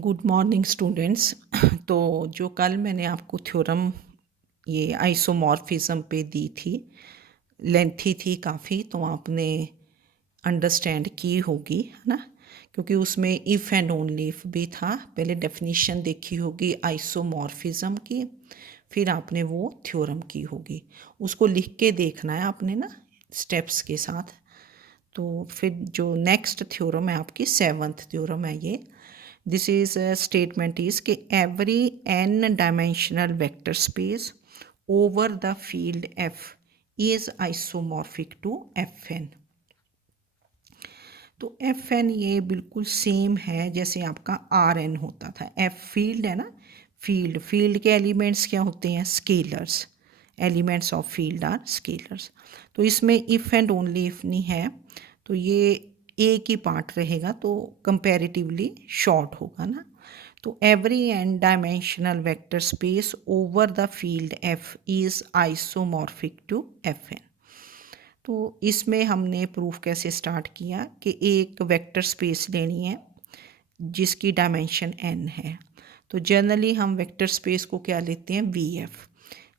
Good morning students. तो जो कल मैंने आपको थ्योरम ये आइसोमॉर्फिज्म पे दी थी, लेंथी थी काफ़ी, तो आपने अंडरस्टैंड की होगी, है ना। क्योंकि उसमें इफ़ एंड ओनली इफ़ भी था। पहले डेफिनेशन देखी होगी आइसोमॉर्फिज्म की, फिर आपने वो थ्योरम की होगी। उसको लिख के देखना है आपने ना, स्टेप्स के साथ। तो फिर जो नेक्स्ट थ्योरम है आपकी 7th थ्योरम है ये। दिस इज स्टेटमेंट इज कि every n dimensional vector space over the field f is isomorphic to fn। तो fn ये बिल्कुल सेम है जैसे आपका rn होता था। f फील्ड है ना, फील्ड के एलिमेंट्स क्या होते हैं? Scalars. Elements of field are scalars. तो इसमें इफ़ एंड ओनली इफ़ नहीं है, तो ये एक ही पार्ट रहेगा, तो कंपैरेटिवली शॉर्ट होगा ना। तो every n dimensional vector space over the field f is isomorphic to fn। तो इसमें हमने प्रूफ कैसे स्टार्ट किया कि एक वेक्टर स्पेस लेनी है जिसकी डायमेंशन n है। तो जनरली हम वेक्टर स्पेस को क्या लेते हैं? VF।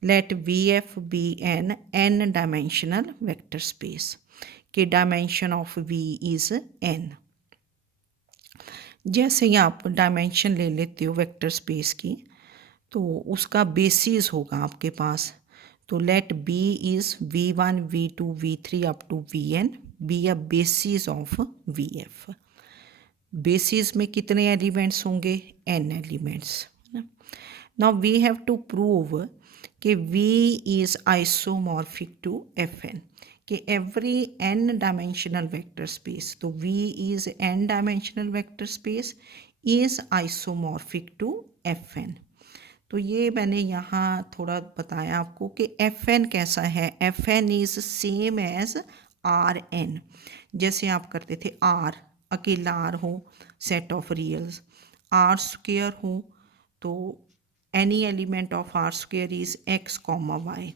Let VF be n dimensional vector space के dimension of V is n। जैसे ही आप डायमेंशन ले लेते हो वेक्टर स्पेस की, तो उसका बेसिस होगा आपके पास। तो let B is V1 V2 V3 up to Vn be a basis of VF। Basis में कितने एलिमेंट्स होंगे? n elements. Now we have to prove कि V is isomorphic to Fn, कि every n dimensional vector space, तो V is n dimensional vector space is isomorphic to Fn। तो ये मैंने यहाँ थोड़ा बताया आपको कि Fn कैसा है। Fn is same as Rn। जैसे आप करते थे R, अकेला R हो set of reals, R square हो तो any element of R square is x, y।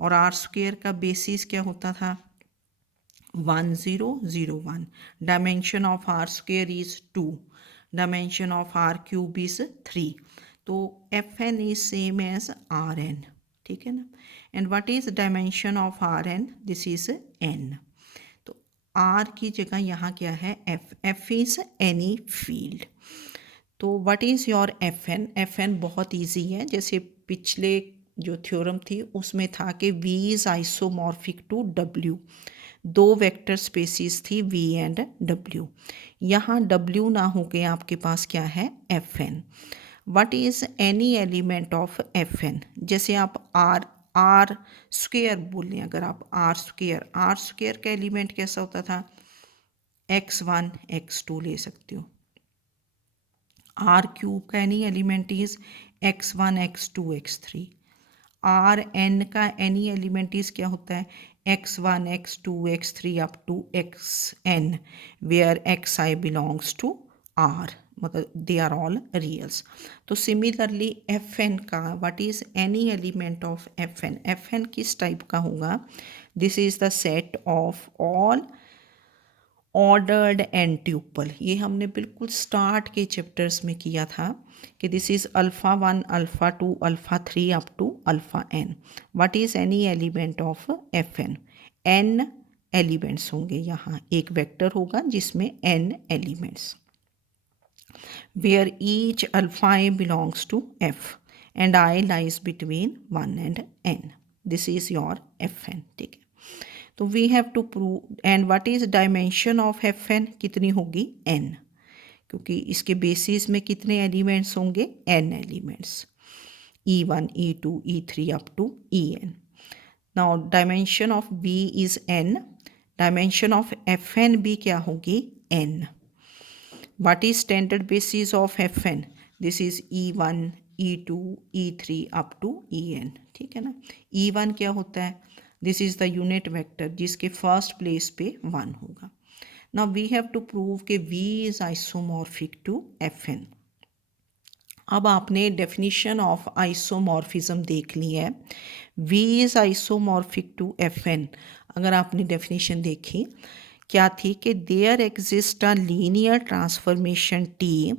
और R स्क्वेयर का बेसिस क्या होता था? 1 0 0 1। Dimension of R square is 2। Dimension of R cube is 3। तो Fn is same as Rn, ठीक है ना। And what is dimension of Rn? This is n। तो R की जगह यहाँ क्या है? F is any field. तो व्हाट इज़ योर Fn बहुत इजी है। जैसे पिछले जो थ्योरम थी उसमें था कि V is isomorphic to W। दो वेक्टर स्पेसिस थी V एंड W। यहाँ W ना हो के आपके पास क्या है? Fn। What is any element of Fn? जैसे आप R स्क्वेयर बोलें, अगर आप R स्क्वेयर का एलिमेंट कैसा होता था? x1 x2 ले सकते हो। R क्यूब का any element is x1 x2 x3। Rn का एनी एलिमेंट इज क्या होता है? x1 x2 x3 up to xn, where xi belongs to R, मतलब दे आर ऑल रियल्स। तो सिमिलरली Fn का what is any element of Fn? Fn किस type का होगा? This is the set of all ordered n tuple. ये हमने बिल्कुल start के चैप्टर्स में किया था कि this is alpha 1 alpha 2 alpha 3 up to alpha n। What is any element of Fn? n elements होंगे। यहाँ एक वेक्टर होगा जिसमें n elements, where each alpha i belongs to f and i lies between 1 and n। This is your Fn, ठीक है। तो we have to prove. And what is dimension of Fn? कितनी होगी? n, क्योंकि इसके basis में कितने elements होंगे? n elements, e1 e2 e3 up to en। Now dimension of V is n, dimension of Fn भी क्या होगी? n। What is standard basis of Fn? This is e1 e2 e3 up to en, ठीक है ना। e1 क्या होता है? This is the unit vector जिसके फर्स्ट प्लेस पे 1 होगा। Now we have to prove कि V is isomorphic to Fn। अब आपने डेफिनेशन ऑफ आइसोमॉर्फिज्म देख ली है। V is isomorphic to Fn। अगर आपने डेफिनेशन देखी क्या थी कि there exist a linear transformation T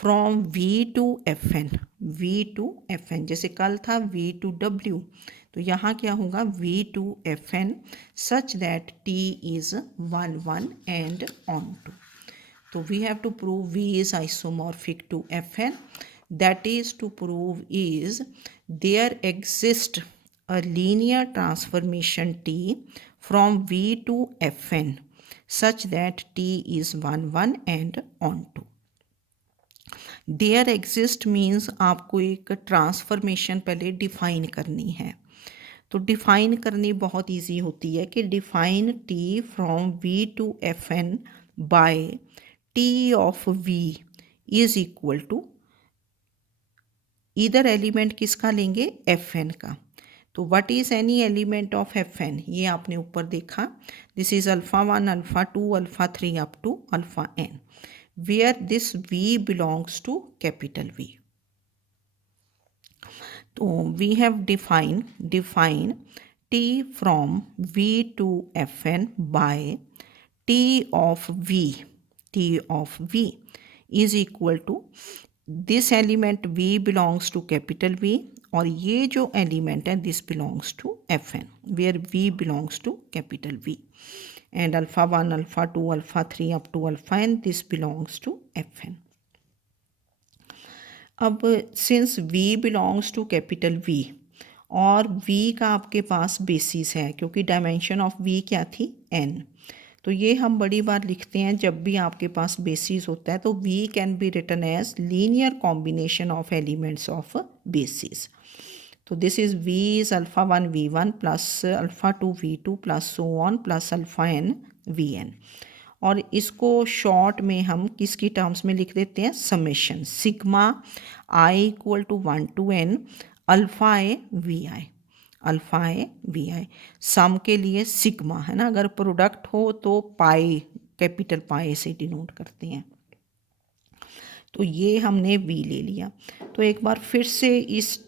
from V to F N, V to F N, जैसे कल था वी टू डब्ल्यू, तो यहाँ क्या होगा V to F N such that T is 1 1 and onto. So we have to prove V is isomorphic to Fn. That is to prove is there exists a linear transformation T from V to Fn such that T is 1 1 and on to. There exist means आपको एक transformation पहले define करनी है. तो define करनी बहुत easy होती है कि define T from V to F N bye T of we is equal to इधर एलिमेंट किसका लेंगे एफ एन का. तो what is any element of F N, ये आपने ऊपर देखा. This is alpha 1 alpha 2 alpha 3 up to alpha N, where this we belongs to capital we. तो we have define T from V to F N bye T of we is equal to this element v belongs to capital V और ये जो element है this belongs to F N, where v belongs to capital V and alpha 1 alpha 2 alpha 3 up to alpha N this belongs to F N. अब since v belongs to capital V और v का आपके पास basis है, क्योंकि dimension of v क्या थी n, तो ये हम बड़ी बार लिखते हैं जब भी आपके पास बेसिस होता है तो v can be written as linear combination of elements of basis. तो this is v is alpha 1 v1 plus alpha 2 v2 plus so on plus alpha n vn. और इसको शॉर्ट में हम किसकी टर्म्स में लिख देते हैं summation sigma I equal to 1 to n alpha A V I, alpha A V I. Sum के लिए सिग्मा है ना, अगर प्रोडक्ट हो तो पाई कैपिटल पाई से डिनोट करते हैं. तो ये हमने v ले लिया. तो एक बार फिर से इस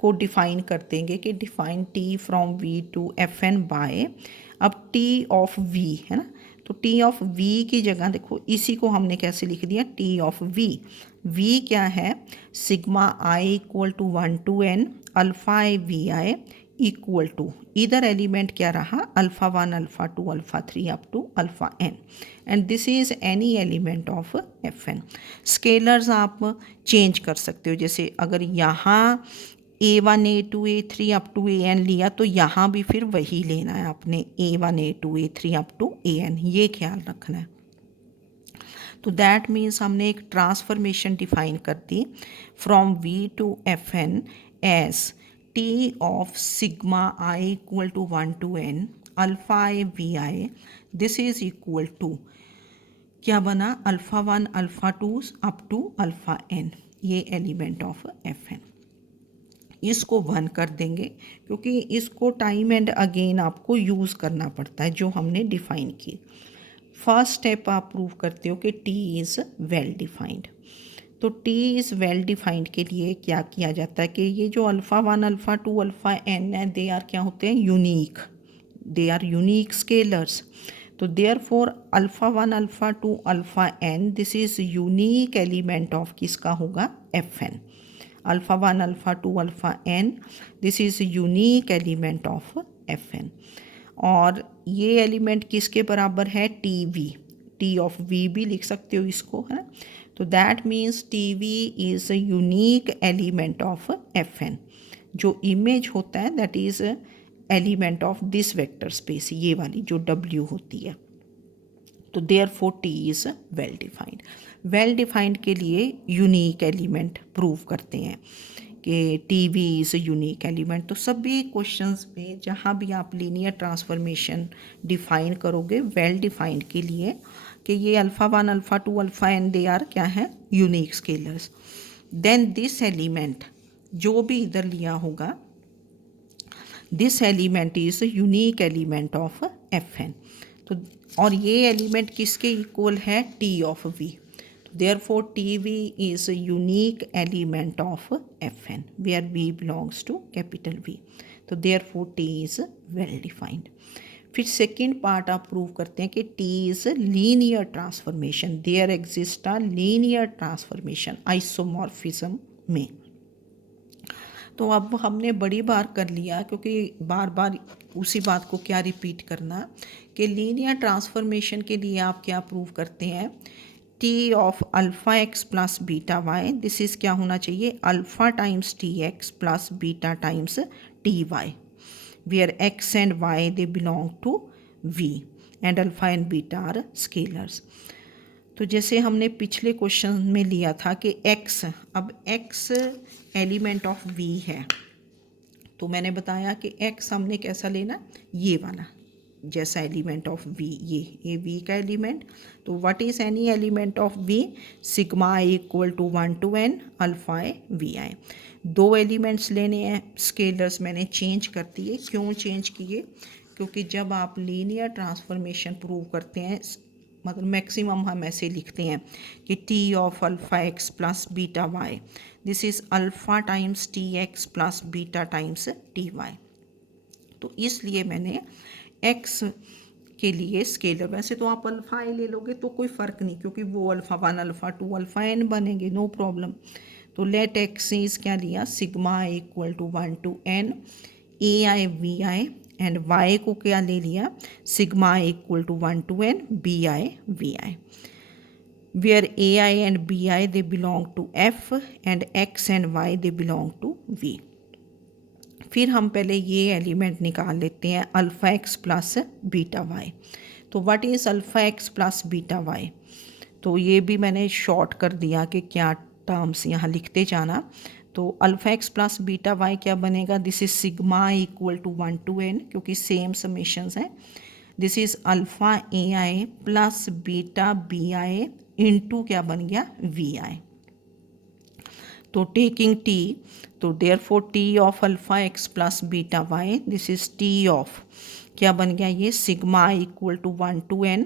को डिफाइन कर देंगे कि define t from v to F N by, अब t ऑफ v है ना, तो t ऑफ v की जगह देखो इसी को हमने कैसे लिख दिया t ऑफ v. v क्या है sigma i equal to 1 to n alpha I V I equal to इधर एलिमेंट क्या रहा alpha 1 alpha 2 alpha 3 up to alpha n and this is any element of F N. Scalars आप change कर सकते हो, जैसे अगर यहाँ a1 a2 a3 up to an लिया तो यहाँ भी फिर वही लेना है आपने a1 a2 a3 up to an, ये ख्याल रखना है. तो दैट मीन्स हमने एक ट्रांसफॉर्मेशन डिफाइन कर दी from v to F N as t of sigma i equal to 1 to n alpha I V I, this is equal to क्या बना alpha 1 alpha 2 up to alpha n, ये element of F N. इसको 1 कर देंगे क्योंकि इसको time and again आपको use करना पड़ता है जो हमने डिफ़ाइन की. फर्स्ट स्टेप आप प्रूव करते हो कि टी इज़ वेल डिफाइंड. तो टी इज़ वेल डिफाइंड के लिए क्या किया जाता है कि ये जो अल्फ़ा 1 अल्फ़ा 2 अल्फ़ा n है दे आर क्या होते हैं unique, they are unique scalars. तो therefore alpha 1 alpha 2 alpha n this is unique element of किसका होगा F N. Alpha 1 alpha 2 alpha n this is unique element of F N. और ये element किसके बराबर है T V, T of V भी लिख सकते हो इसको है ना. तो that means T V is a unique element of F N. जो इमेज होता है that is element of this vector space, ये वाली जो डब्ल्यू होती है. तो therefore T is well defined. Well defined के लिए यूनिक एलिमेंट प्रूव करते हैं कि T V is unique element. तो सभी क्वेश्चंस में जहाँ भी आप लीनियर ट्रांसफॉर्मेशन डिफाइन करोगे वेल डिफाइंड के लिए कि ये alpha 1 alpha 2 alpha n they are क्या है unique scalars, then this element जो भी इधर लिया होगा this element is unique element of F N. तो और ये एलिमेंट किसके इक्वल है T of V. Therefore, TV is a unique element of Fn, where V belongs to capital V. तो therefore T is well defined. फिर second part आप prove करते हैं कि T is linear transformation, there exist a linear transformation isomorphism में। तो अब हमने बड़ी बार कर लिया, क्योंकि बार बार उसी बात को क्या रिपीट करना कि लीनियर ट्रांसफॉर्मेशन के लिए आप क्या प्रूव करते हैं, T of alpha X plus beta Y, this is क्या होना चाहिए, alpha times T X plus beta times T Y, where x and y they belong to v and alpha and beta are scalars। तो जैसे हमने पिछले question में लिया था कि x, अब x एलिमेंट ऑफ v है, तो मैंने बताया कि x हमने कैसा लेना, ये वाला जैसा एलिमेंट ऑफ v, ये v का एलिमेंट। तो what is any element of v, sigma i equal to 1 to n alpha i V I. दो एलिमेंट्स लेने हैं, स्केलर्स मैंने चेंज कर दिए। क्यों चेंज किए, क्योंकि जब आप लीनियर ट्रांसफॉर्मेशन प्रूव करते हैं, मतलब मैक्सिमम हम ऐसे लिखते हैं कि T of alpha X plus beta Y, this is alpha times T X plus beta times T Y. तो इसलिए मैंने एक्स के लिए स्केलर, वैसे तो आप अल्फ़ा आई ले लोगे तो कोई फ़र्क नहीं, क्योंकि वो अल्फ़ा 1 अल्फ़ा 2 अल्फ़ा n बनेंगे, नो प्रॉब्लम। तो लेट एक्स इज़ क्या लिया, sigma equal to 1 to n A I V I, and Y को क्या ले लिया, sigma equal to 1 to n B I V I, where ai and bi they belong to f and x and y they belong to v। फिर हम पहले ये element निकाल लेते हैं, alpha X plus beta Y. तो what is alpha X plus beta Y, तो ये भी मैंने शॉर्ट कर दिया कि क्या टर्म्स यहाँ लिखते जाना। तो alpha X plus beta Y क्या बनेगा, this is sigma equal to 1 to n, क्योंकि सेम समेशंस हैं। This is alpha A I plus beta B I into क्या बन गया, वी आई। तो टेकिंग टी, तो therefore T of alpha X plus beta Y, this is T of क्या बन गया, ये sigma equal to 1 to n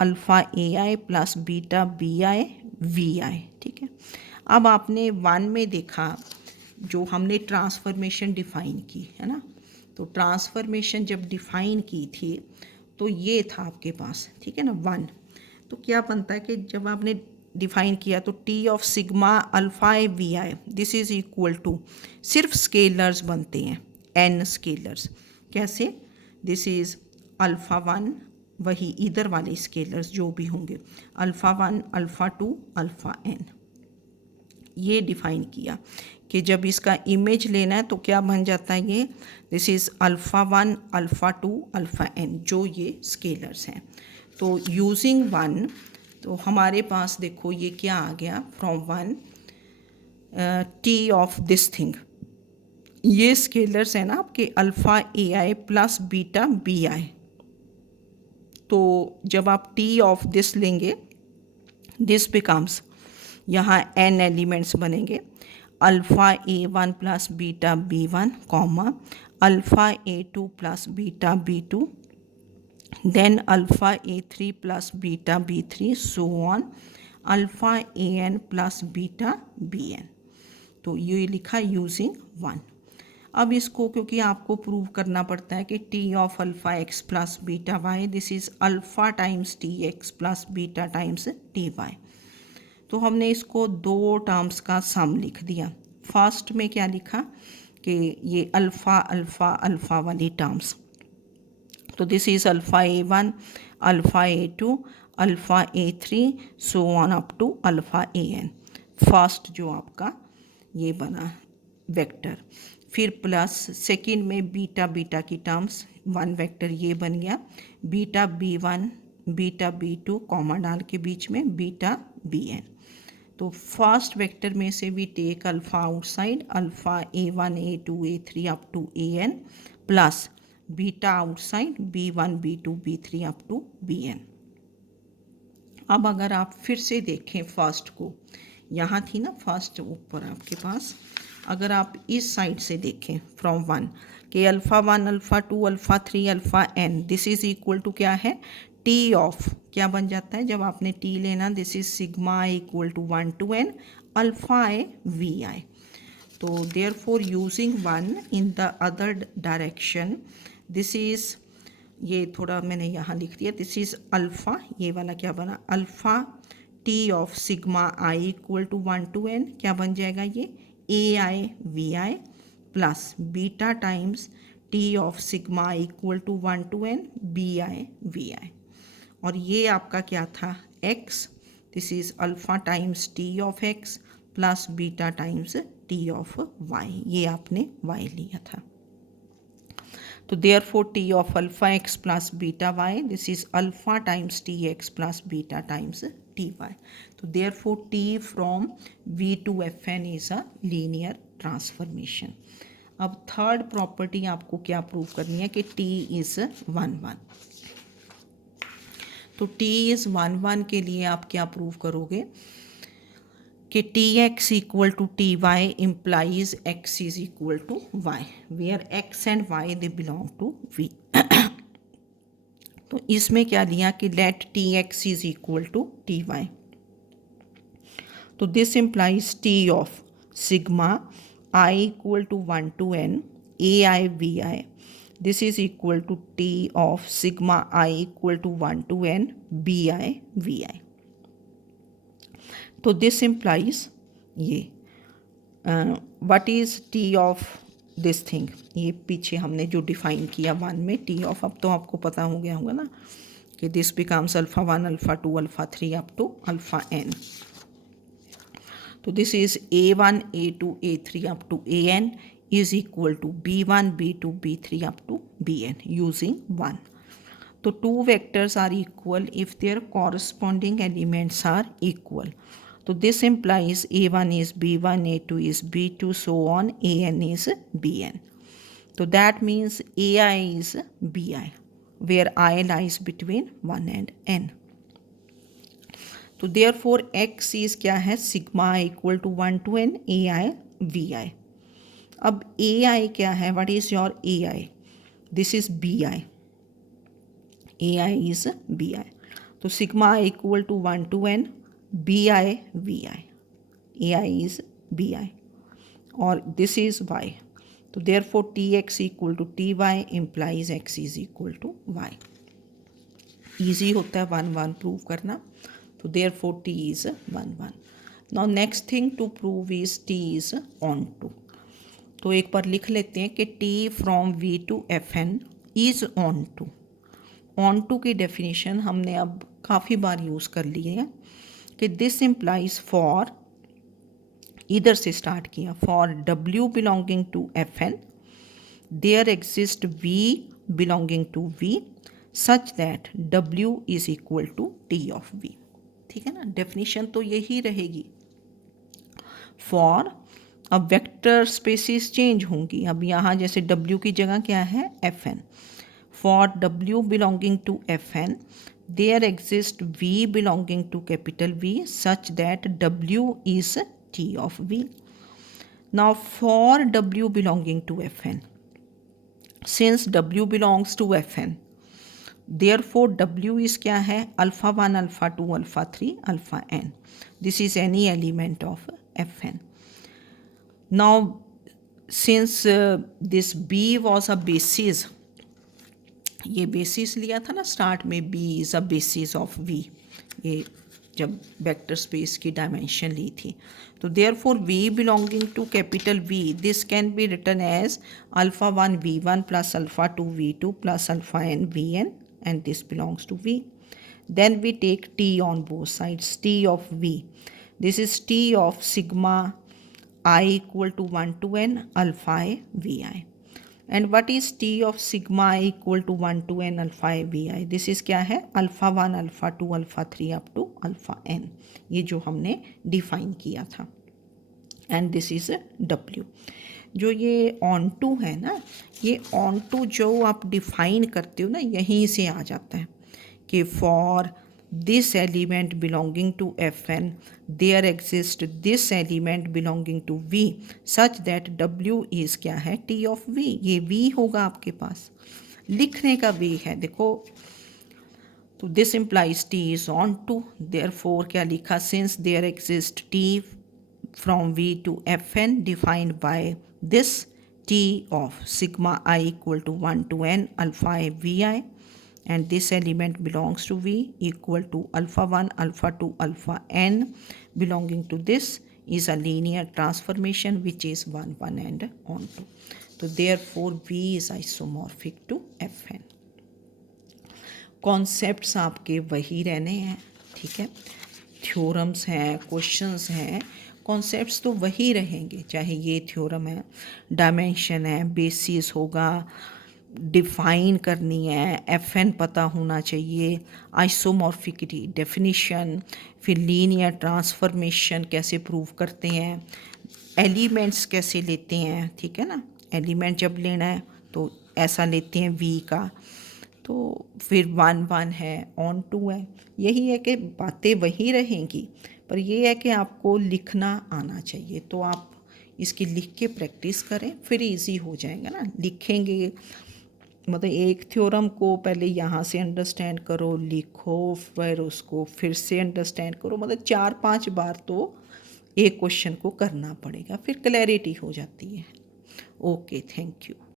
alpha A I plus beta B I V आई। ठीक है, अब आपने 1 में देखा जो हमने ट्रांसफॉर्मेशन डिफ़ाइन की है ना, तो ट्रांसफॉर्मेशन जब डिफ़ाइन की थी तो ये था आपके पास, ठीक है ना, 1। तो क्या बनता है कि जब आपने डिफाइन किया तो T of sigma alpha A V I, this is equal to, सिर्फ स्केलर्स बनते हैं, एन स्केलर्स। कैसे, दिस इज़ अल्फ़ा 1, वही इधर वाले स्केलर्स जो भी होंगे, अल्फ़ा 1 अल्फ़ा 2 अल्फ़ा n। ये डिफ़ाइन किया कि जब इसका इमेज लेना है तो क्या बन जाता है ये, this is alpha 1 alpha 2 alpha n, जो ये स्केलर्स हैं। तो यूजिंग 1, तो हमारे पास देखो ये क्या आ गया, from 1 T of this thing, ये स्केलर्स है ना आपके alpha A I plus beta B I. तो जब आप टी ऑफ दिस लेंगे, दिस बिकम्स, यहाँ n एलिमेंट्स बनेंगे, alpha A 1 plus beta B 1 comma alpha A 2 plus beta B 2, then alpha a3 plus beta b3 so on alpha an plus beta bn। तो ये लिखा using 1। अब इसको क्योंकि आपको प्रूव करना पड़ता है कि T of alpha X plus beta Y, this is alpha times T X plus beta times T Y. तो हमने इसको दो टर्म्स का सम लिख दिया। फर्स्ट में क्या लिखा कि ये अल्फ़ा अल्फ़ा अल्फ़ा वाली टर्म्स, तो this is alpha A 1 alpha A 2 alpha A 3 so on up to alpha A N, first जो आपका ये बना वेक्टर। फिर प्लस सेकंड में बीटा बीटा की टर्म्स, 1 वेक्टर ये बन गया, beta B 1 beta B 2 comma डाल के बीच में बीटा बी एन। तो फर्स्ट वेक्टर में से we take alpha outside, alpha A 1 A 2 A 3 up to A N plus beta outside b1 b2 b3 up to bn। अब अगर आप फिर से देखें फर्स्ट को, यहाँ थी ना फर्स्ट ऊपर आपके पास, अगर आप इस साइड से देखें फ्रॉम 1 कि alpha 1 alpha 2 alpha 3 alpha n, this is equal to क्या है, टी ऑफ क्या बन जाता है जब आपने टी लेना, this is sigma equal to 1 to n alpha I V I. तो therefore using 1 in the other direction, this is ये थोड़ा मैंने यहाँ लिख दिया, दिस इज़ अल्फ़ा, ये वाला क्या बना, alpha T of sigma I equal to 1 to n, क्या बन जाएगा ये, A I V I plus beta times T of sigma I equal to 1 to n B I V I. और ये आपका क्या था, x, this is alpha times T of x plus beta times T of y, ये आपने y लिया था। तो therefore T of alpha x plus beta y, this is alpha times T X plus beta times T Y. तो therefore t from v to fn is a linear transformation. अब third property आपको क्या prove करनी है कि t is 1 1। तो t is 1 1 के लिए आप क्या प्रूव करोगे कि T X equal to T Y implies X is equal to Y, where X and Y they belong to V. तो इसमें क्या लिया कि let T X is equal to T Y. तो this implies T of sigma I equal to 1 to n A I V I, this is equal to T of sigma I equal to 1 to n B I V I. तो this implies ये what is T of this thing, ये पीछे हमने जो define किया 1 में T of, अब तो आपको पता हो गया होगा ना कि this becomes alpha 1 alpha 2 alpha 3 up to alpha n। तो this is a1 a2 a3 up to an is equal to b1 b2 b3 up to bn using 1। तो two vectors are equal if their corresponding elements are equal. तो this implies a1 is b1, a2 is b2, so on, an is bn. So that means ai is bi, where I lies between 1 and n. तो therefore x is क्या है, sigma equal to 1 to n ai vi। अब ai क्या है, what is your ai, this is bi, ai is bi। तो sigma equal to 1 to n B I V I, A I is B I और this is Y. तो therefore T X equal to T Y implies X is equal to Y. Easy होता है 1 1 prove करना। तो therefore T is 1 1। Now next thing to prove is T is onto. तो एक बार लिख लेते हैं कि T from V to F N is onto. Onto की डेफिनेशन हमने अब काफ़ी बार यूज़ कर ली है कि दिस इम्प्लाइज फॉर, इधर से स्टार्ट किया, for W belonging to F N there exist V belonging to V such that W is equal to T of V। ठीक है ना, डेफिनेशन तो यही रहेगी। फॉर, अब वेक्टर स्पेसिस चेंज होंगी, अब यहाँ जैसे W की जगह क्या है F N, for W belonging to F N there exists V belonging to capital V such that W is T of V. Now for W belonging to Fn, since W belongs to Fn, therefore W is क्या है, alpha 1 alpha 2 alpha 3 alpha n, this is any element of Fn. Now since this B was a basis, ये basis लिया था ना start में, B is a basis of V, ये जब vector space की डायमेंशन ली थी। तो therefore V belonging to capital V, this can be written as alpha 1 v1 plus alpha 2 v2 plus alpha n vn and this belongs to V. Then we take T on both sides, T of V, this is T of sigma I equal to 1 to n alpha i vi। And what is T of sigma I equal to 1 to n alpha I V I, this is क्या है, alpha 1 alpha 2 alpha 3 up to alpha n, ये जो हमने define किया था। And this is W। जो ये on to है ना, ये ऑन टू जो आप डिफाइन करते हो ना, यहीं से आ जाता है कि for this element belonging to F N there exist this element belonging to V such that W is क्या है, T ऑफ V। ये V होगा आपके पास, लिखने का V है, देखो। तो this implies T is onto, therefore क्या लिखा, since there exist T from V to F N defined by this T of sigma I equal to 1 to n alpha I vi and this element belongs to V equal to alpha 1 alpha 2 alpha n belonging to this is a linear transformation which is 1 1 and on 2. So therefore V is isomorphic to Fn. Concepts आपके वही रहने हैं, ठीक है, theorems हैं, questions हैं, concepts तो वही रहेंगे, चाहे ये थ्योरम है, डायमेंशन है, बेसिस होगा, डिफाइन करनी है, एफएन पता होना चाहिए, आइसोमॉर्फिसिटी डेफिनिशन, फिर लीनियर ट्रांसफॉर्मेशन कैसे प्रूव करते हैं, एलिमेंट्स कैसे लेते हैं, ठीक है ना, एलिमेंट जब लेना है तो ऐसा लेते हैं वी का, तो फिर 1 1 है, ऑन 2 है। यही है कि बातें वही रहेंगी, पर ये है कि आपको लिखना आना चाहिए, तो आप इसकी लिख के प्रैक्टिस करें, फिर इजी हो जाएगा ना। लिखेंगे मतलब एक थ्योरम को पहले यहाँ से अंडरस्टैंड करो, लिखो, फिर उसको फिर से अंडरस्टैंड करो, मतलब 4 5 बार तो एक क्वेश्चन को करना पड़ेगा, फिर क्लैरिटी हो जाती है। Okay, thank you.